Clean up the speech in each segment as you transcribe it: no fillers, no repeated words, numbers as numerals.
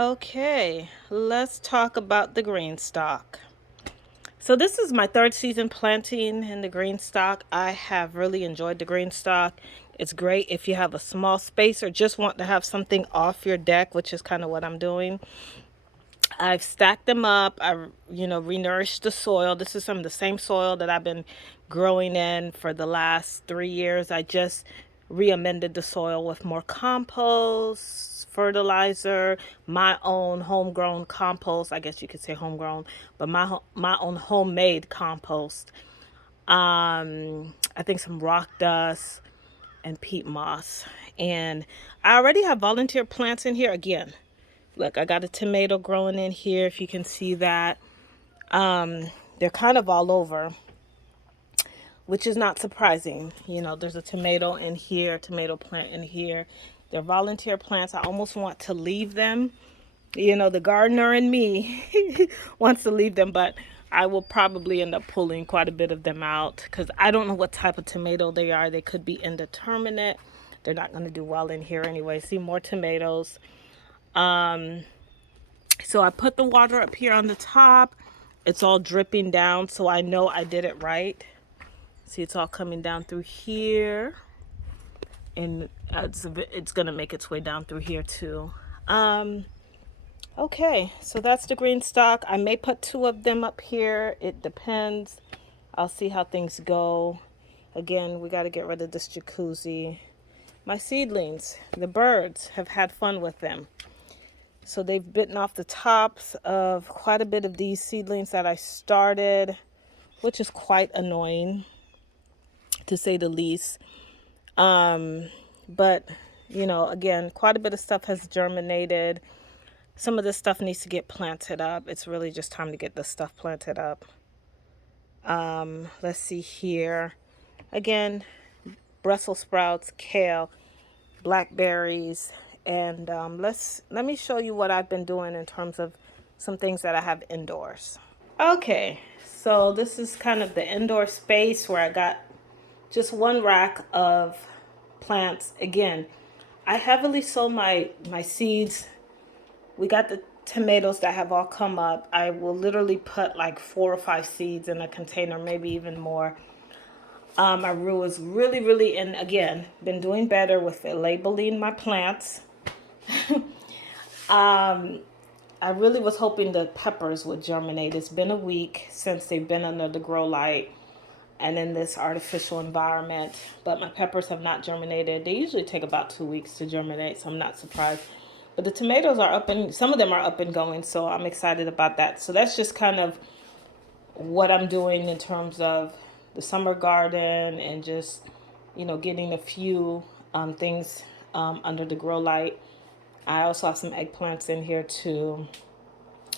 Okay, let's talk about the green stock. So this is my third season planting in the green stock. I have really enjoyed the green stock. It's great if you have a small space or just want to have something off your deck, which is kind of what I'm doing. I've stacked them up. Renourished the soil. This is some of the same soil that I've been growing in for the last 3 years. I just re-amended the soil with more compost, fertilizer, my own homegrown compost. I guess you could say homegrown, but my own homemade compost. I think some rock dust and peat moss. And I already have volunteer plants in here again. Look, I got a tomato growing in here, if you can see that. They're kind of all over, which is not surprising. There's a tomato in here, tomato plant in here. They're volunteer plants. I almost want to leave them. The gardener in me wants to leave them, but I will probably end up pulling quite a bit of them out because I don't know what type of tomato they are. They could be indeterminate. They're not going to do well in here anyway. See, more tomatoes. So I put the water up here on the top. It's all dripping down, so I know I did it right. See, it's all coming down through here. And it's going to make its way down through here too. Okay, so that's the green stock. I may put two of them up here. It depends. I'll see how things go. Again, we got to get rid of this jacuzzi. My seedlings, the birds, have had fun with them. So they've bitten off the tops of quite a bit of these seedlings that I started, which is quite annoying, to say the least. But, again, quite a bit of stuff has germinated. Some of this stuff needs to get planted up. It's really just time to get this stuff planted up. Let's see here. Again, Brussels sprouts, kale, blackberries, and let me show you what I've been doing in terms of some things that I have indoors. Okay, so this is kind of the indoor space where I got just one rack of plants. Again, I heavily sow my seeds. We got the tomatoes that have all come up. I will literally put like 4 or 5 seeds in a container, maybe even more. I was really, and again, been doing better with labeling my plants. I really was hoping the peppers would germinate. It's been a week since they've been under the grow light and in this artificial environment, but my peppers have not germinated. They usually take about 2 weeks to germinate, so I'm not surprised. But the tomatoes are up, and some of them are up and going, so I'm excited about that. So that's just kind of what I'm doing in terms of the summer garden and just, getting a few things under the grow light. I also have some eggplants in here too.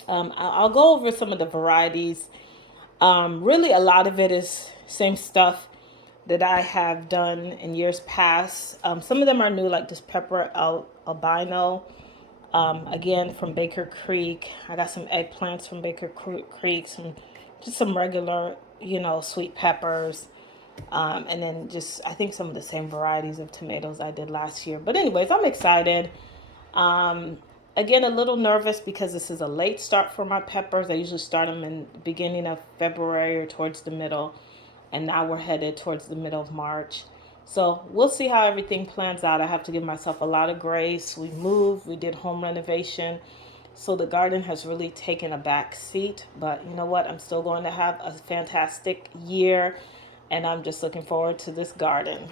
I'll go over some of the varieties. Really, a lot of it is same stuff that I have done in years past. Some of them are new, like this pepper albino. Again, from Baker Creek. I got some eggplants from Baker Creek, some regular, sweet peppers. And then I think some of the same varieties of tomatoes I did last year. But anyways, I'm excited. Um, Again, a little nervous because this is a late start for my peppers. I usually start them in the beginning of February or towards the middle. And now we're headed towards the middle of March. So we'll see how everything plans out. I have to give myself a lot of grace. We moved, we did home renovation. So the garden has really taken a back seat. But you know what? I'm still going to have a fantastic year. And I'm just looking forward to this garden.